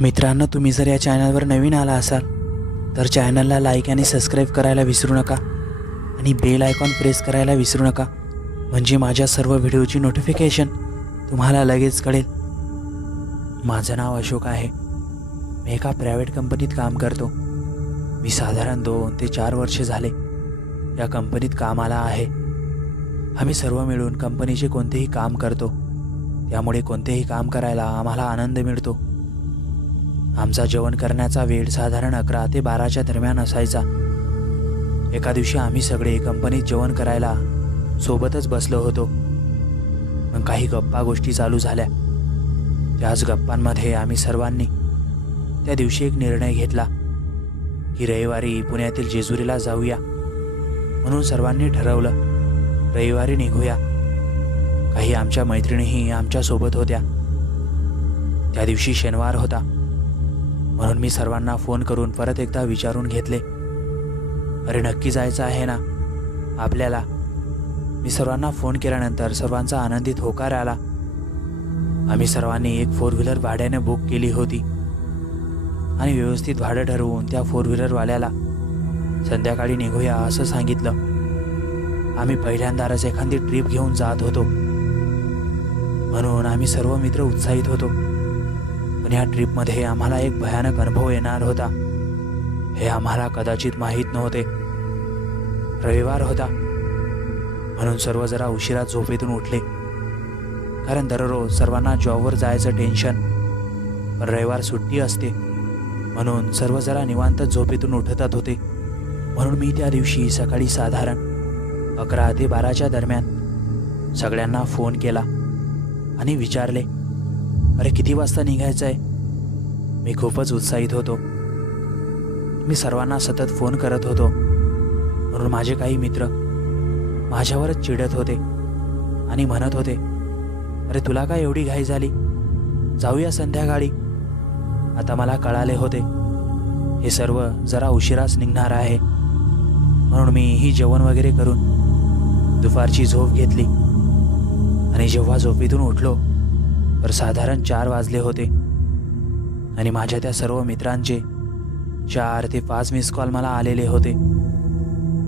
मित्रांनो तुम्ही जर या चॅनलवर नवीन आला असाल तर चॅनलला लाईक आणि सबस्क्राईब करायला विसरू नका आणि बेल आयकॉन प्रेस करायला विसरू नका. म्हणजे माझ्या सर्व व्हिडिओची नोटिफिकेशन तुम्हाला लगेच कळेल. माझं नाव अशोक आहे. मी एका प्रायव्हेट कंपनीत काम करतो. मी साधारण दोन ते चार वर्षे झाले या कंपनीत कामाला आहे. आम्ही सर्व मिळून कंपनीचे कोणतेही काम करतो. त्यामुळे कोणतेही काम करायला आम्हाला आनंद मिळतो. आमचा जेवण करण्याचा वेळ साधारण अकरा ते बाराच्या दरम्यान असायचा. एका दिवशी आम्ही सगळे कंपनीत जेवण करायला सोबतच बसलो होतो. मग काही गप्पा गोष्टी चालू झाल्या. त्याच गप्पांमध्ये आम्ही सर्वांनी त्या दिवशी एक निर्णय घेतला की रविवारी पुण्यातील जेजुरीला जाऊया म्हणून सर्वांनी ठरवलं रविवारी निघूया. काही आमच्या मैत्रिणीही आमच्यासोबत होत्या. त्या दिवशी शनिवार होता. म्हणून मी सर्वांना फोन करून परत एकदा विचारून घेतले. अरे नक्की जायचं आहे ना? आपल्याला. मी सर्वांना फोन केल्यानंतर सर्वांचा आनंदित होकार आला. आम्ही सर्वांनी एक फोर व्हीलर भाड्याने बुक केली होती. आणि व्यवस्थित भाडं ठरवून त्या फोर व्हीलरवाल्याला संध्याकाळी निघूया असं सांगितलं. आम्ही पहिल्यांदाच एखादी ट्रिप घेऊन जात होतो. म्हणून आम्ही सर्व मित्र उत्साहित होतो. पण या ट्रिपमध्ये आम्हाला एक भयानक अनुभव येणार होता. हे आम्हाला कदाचित माहीत नव्हते. रविवार होता. म्हणून सर्व जरा उशिरा झोपेतून उठले. कारण दररोज सर्वांना जॉबवर जायचं टेन्शन. पण रविवार सुट्टी असते. म्हणून सर्व जरा निवांत झोपेतून उठतात होते. म्हणून मी त्या दिवशी सकाळी साधारण अकरा ते बाराच्या दरम्यान सगळ्यांना फोन केला आणि विचारले अरे किती वाजता निघायचं आहे मी खूपच उत्साहित होतो. मी सर्वांना सतत फोन करत होतो. म्हणून माझे काही मित्र माझ्यावरच चिडत होते आणि म्हणत होते अरे तुला काय एवढी घाई झाली? जाऊया संध्याकाळी. आता मला कळाले होते हे सर्व जरा उशिराच निघणार आहे. म्हणून मी ही जेवण वगैरे करून दुपारची झोप घेतली. आणि जेव्हा झोपेतून उठलो तर साधारण चार वाजले होते. आणि माझ्या त्या सर्व मित्रांचे चार ते पाच मिस कॉल मला आलेले होते.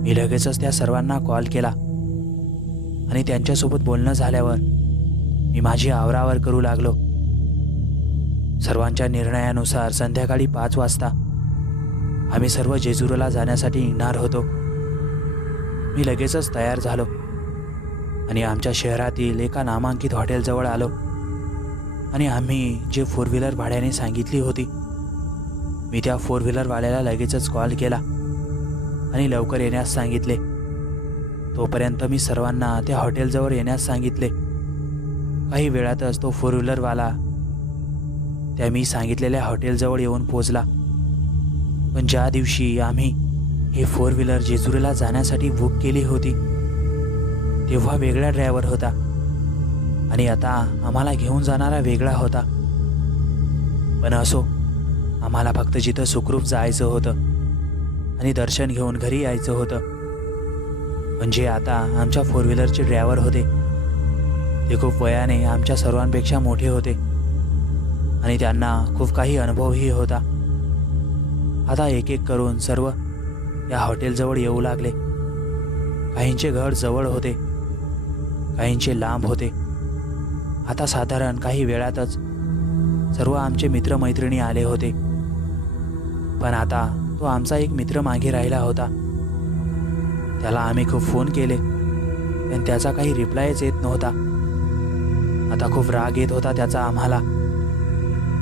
मी लगेचच त्या सर्वांना कॉल केला. आणि त्यांच्यासोबत बोलणं झाल्यावर मी माझी आवरावर करू लागलो. सर्वांच्या निर्णयानुसार संध्याकाळी पाच वाजता आम्ही सर्व जेजुरीला जाण्यासाठी निघणार होतो. मी लगेचच तयार झालो. आणि आमच्या शहरातील एका नामांकित हॉटेलजवळ आलो. आणि आम्ही जे फोर व्हीलर भाड्याने सांगितली होती मी त्या फोर व्हीलरवाल्याला लगेचच कॉल केला आणि लवकर येण्यास सांगितले. तोपर्यंत मी सर्वांना त्या हॉटेलजवळ येण्यास सांगितले. काही वेळातच तो फोर व्हीलरवाला त्या मी सांगितलेल्या हॉटेलजवळ येऊन पोचला पण ज्या दिवशी आम्ही हे फोर व्हीलर जेजुरीला जाण्यासाठी बुक केली होती तेव्हा वेगळा ड्रायव्हर होता. आणि आता आम्हाला घेऊन जाणारा वेगळा होता. पण असो आम्हाला फक्त जिथं सुखरूप जायचं होतं आणि दर्शन घेऊन घरी यायचं होतं. म्हणजे आता आमच्या फोर व्हीलरचे ड्रायव्हर होते ते खूप वयाने आमच्या सर्वांपेक्षा मोठे होते आणि त्यांना खूप काही अनुभवही होता. आता एक एक करून सर्व या हॉटेलजवळ येऊ लागले. काहींचे घर जवळ होते काहींचे लांब होते. आता साधारण काही वेळातच सर्व आमचे मित्रमैत्रिणी आले होते. पण आता तो आमचा एक मित्र मागे राहिला होता. त्याला आम्ही खूप फोन केले पण त्याचा काही रिप्लायच येत नव्हता. आता खूप राग येत होता त्याचा आम्हाला.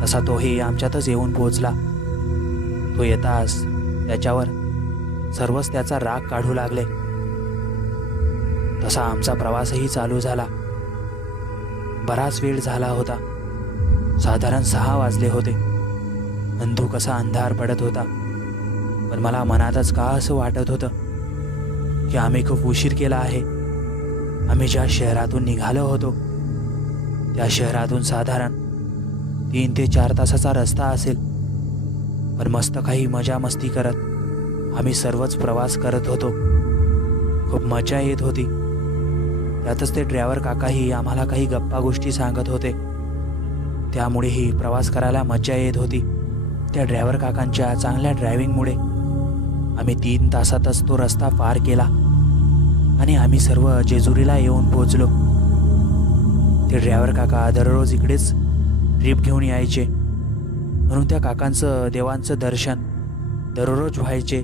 तसा तोही आमच्यातच येऊन पोचला तो येताच त्याच्यावर सर्वच त्याचा राग काढू लागले. तसा आमचा प्रवासही चालू झाला. बराच वेळ झाला होता. साधारण सहा वाजले होते. अंधू कसा अंधार पडत होता. पण मला मनातच का असं वाटत होतं? की आम्ही खूप उशीर केला आहे. आम्ही ज्या शहरातून निघालो होतो त्या शहरातून साधारण तीन ते चार तासाचा रस्ता असेल. पण मस्त काही मजा मस्ती करत आम्ही सर्वच प्रवास करत होतो. खूप मजा येत होती. त्यातच ते ड्रायव्हर काकाही आम्हाला काही गप्पा गोष्टी सांगत होते. त्यामुळेही प्रवास करायला मज्जा येत होती. त्या ड्रायव्हर काकांच्या चांगल्या ड्रायव्हिंगमुळे आम्ही तीन तासातच तो रस्ता पार केला आणि आम्ही सर्व जेजुरीला येऊन पोहोचलो. ते ड्रायव्हर काका दररोज इकडेच ट्रिप घेऊन यायचे. म्हणून त्या काकांचं देवांचं दर्शन दररोज व्हायचे.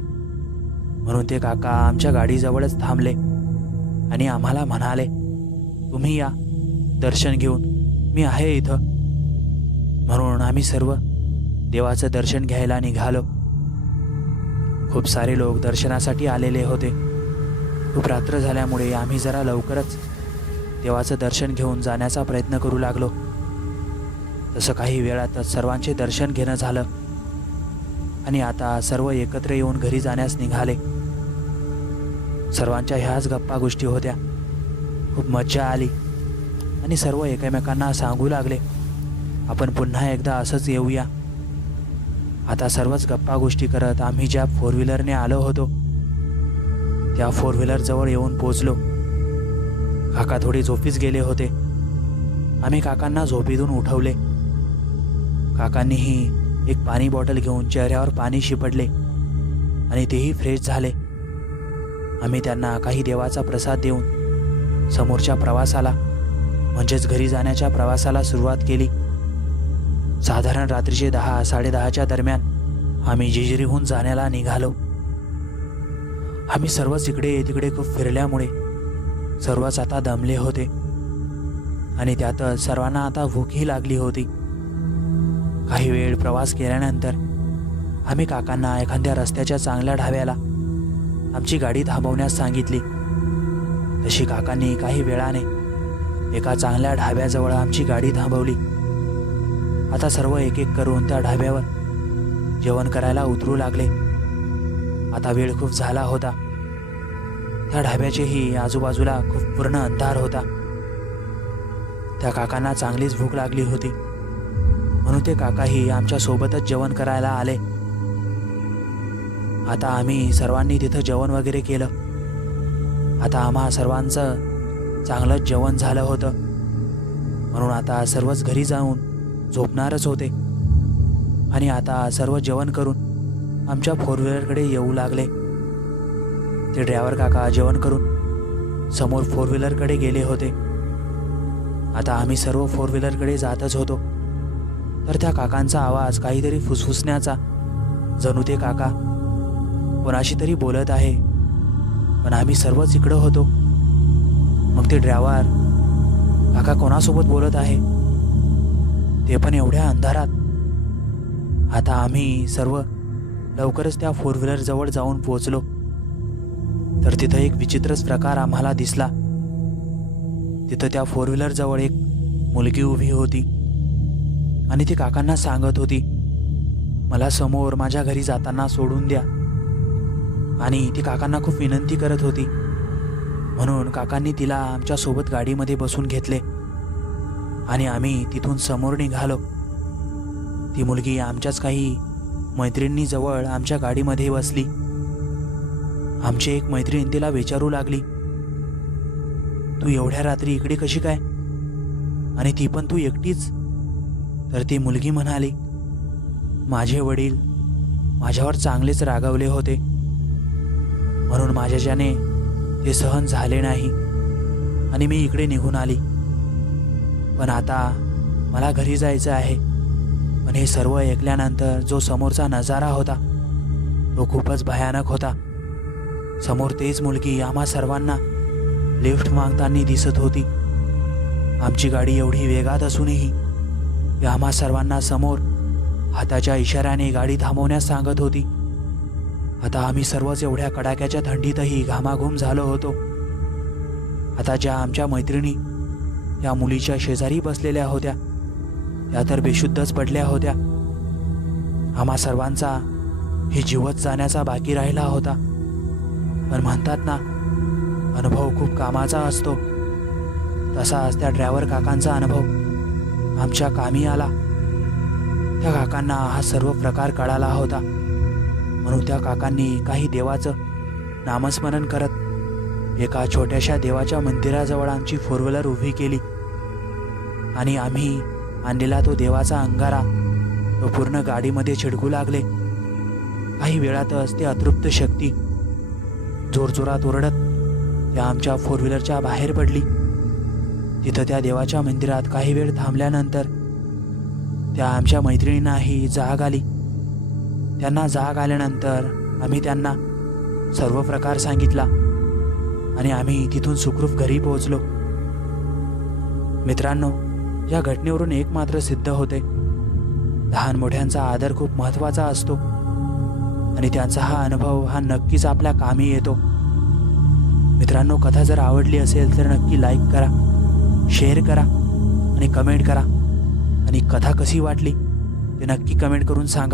म्हणून ते काका आमच्या गाडीजवळच थांबले. आणि आम्हाला म्हणाले तुम्ही या दर्शन घेऊन. मी आहे इथं. म्हणून आम्ही सर्व देवाचं दर्शन घ्यायला निघालो. खूप सारे लोक दर्शनासाठी आलेले होते. खूप रात्र झाल्यामुळे आम्ही जरा लवकरच देवाचं दर्शन घेऊन जाण्याचा प्रयत्न करू लागलो. तसं काही वेळातच सर्वांचे दर्शन घेणं झालं. आणि आता सर्व एकत्र येऊन घरी जाण्यास निघाले. सर्वांच्या ह्याच गप्पा गोष्टी होत्या. खूप मज्जा आली. आणि सर्व एकमेकांना सांगू लागले आपण पुन्हा एकदा असंच येऊया. आता सर्वच गप्पा गोष्टी करत आम्ही ज्या फोर व्हीलरने आलो होतो त्या फोर व्हीलरजवळ येऊन पोचलो काका थोडी झोपीच गेले होते. आम्ही काकांना झोपीतून उठवले. काकांनीही एक पाणी बॉटल घेऊन चेहऱ्यावर पाणी शिपडले आणि तेही फ्रेश झाले. आम्ही त्यांना काही देवाचा प्रसाद देऊन समोरच्या प्रवासाला म्हणजेच घरी जाण्याच्या प्रवासाला सुरुवात केली. साधारण रात्रीचे दहा साडेदहाच्या दरम्यान आम्ही जेजुरीहून जाण्याला निघालो. आम्ही सर्वच इकडे तिकडे खूप फिरल्यामुळे सर्वच आता दमले होते आणि त्यातच सर्वांना आता भूकही लागली होती. काही वेळ प्रवास केल्यानंतर आम्ही काकांना एखाद्या रस्त्याच्या चांगल्या ढाब्याला आमची गाडी थांबवण्यास सांगितली. तशी काकांनी काही वेळाने एका चांगल्या ढाब्याजवळ आमची गाडी थांबवली. आता सर्व एक एक करून त्या ढाब्यावर जेवण करायला उतरू लागले. आता वेळ खूप झाला होता. त्या ढाब्याचेही आजूबाजूला खूप पूर्ण अंधार होता. त्या काकांना चांगलीच भूक लागली होती. म्हणून ते काकाही आमच्या सोबतच जेवण करायला आले. आता आम्ही सर्वांनी तिथं जेवण वगैरे केलं. आता आम्हा सर्वांचं चांगलंच जेवण झालं होतं. म्हणून आता सर्वच घरी जाऊन झोपणारच होते. आणि आता सर्व जेवण करून आमच्या फोर व्हीलरकडे येऊ लागले. ते ड्रायव्हर काका जेवण करून समोर फोर व्हीलरकडे गेले होते. आता आम्ही सर्व फोर व्हीलरकडे जातच होतो. तर त्या काकांचा आवाज काहीतरी फुसफुसण्याचा. जणू ते काका कोणाशी तरी बोलत आहे. पण आम्ही सर्वच इकडं होतो. मग ते ड्रायव्हर काका कोणासोबत बोलत आहे? ते पण एवढ्या अंधारात. आता आम्ही सर्व लवकरच त्या फोर व्हीलरजवळ जाऊन पोहोचलो. तर तिथं एक विचित्रच प्रकार आम्हाला दिसला. तिथं त्या फोर व्हीलरजवळ एक मुलगी उभी होती. आणि ती काकांना सांगत होती मला समोर माझ्या घरी जाताना सोडून द्या. आणि ती काकांना खूप विनंती करत होती. म्हणून काकांनी तिला आमच्यासोबत गाडीमध्ये बसून घेतले. आणि आम्ही तिथून समोर निघालो. ती मुलगी आमच्याच काही मैत्रिणीजवळ आमच्या गाडीमध्ये बसली. आमची एक मैत्रीण तिला विचारू लागली. तू एवढ्या रात्री इकडे कशी काय? आणि ती पण तू एकटीच. तर ती मुलगी म्हणाली माझे वडील माझ्यावर चांगलेच रागावले होते. म्हणून माझ्याच्याने ते सहन झाले नाही आणि मी इकडे निघून आली. पण आता मला घरी जायचं आहे. पण हे सर्व ऐकल्यानंतर जो समोरचा नजारा होता तो खूपच भयानक होता. समोर तेच मुलगी आम्हा सर्वांना लिफ्ट मागताना दिसत होती. आमची गाडी एवढी वेगात असूनही ती आम्हा सर्वांना समोर हाताच्या इशाऱ्याने गाडी थांबवण्यास सांगत होती. आता आम्ही सर्वच एवढ्या कडाक्याच्या थंडीतही घामाघूम झालो होतो. आता ज्या आमच्या मैत्रिणी या मुलीच्या शेजारी बसलेल्या होत्या त्या तर बेशुद्धच पडल्या होत्या. आम्हा सर्वांचा हे जीवत जाण्याचा बाकी राहिला होता. पण म्हणतात ना अनुभव खूप कामाचा असतो. तसाच त्या ड्रायव्हर काकांचा अनुभव आमच्या कामी आला. त्या काकांना हा सर्व प्रकार कळाला होता. म्हणून त्या काकांनी काही देवाचं नामस्मरण करत एका छोट्याशा देवाच्या मंदिराजवळ आमची फोर व्हीलर उभी केली. आणि आम्ही आणलेला तो देवाचा अंगारा तो पूर्ण गाडीमध्ये छिडकू लागले. काही वेळातच ते अतृप्त शक्ती जोरजोरात ओरडत त्या आमच्या फोर व्हीलरच्या बाहेर पडली. तिथं त्या देवाच्या मंदिरात काही वेळ थांबल्यानंतर त्या आमच्या मैत्रिणींनाही जाग आली. त्यांना जाग आल्यानंतर आम्ही त्यांना सर्व प्रकार सांगितला आणि आम्ही तिथून सुखरूप घरी पोहोचलो. मित्रांनो या घटनेवरून एक मात्र सिद्ध होते. लहान मोठ्यांचा आदर खूप महत्त्वाचा असतो आणि त्यांचा हा अनुभव हा नक्कीच आपल्या कामी येतो. मित्रांनो कथा जर आवडली असेल तर नक्की लाईक करा शेअर करा आणि कमेंट करा. आणि कथा कशी वाटली ते नक्की कमेंट करून सांगा.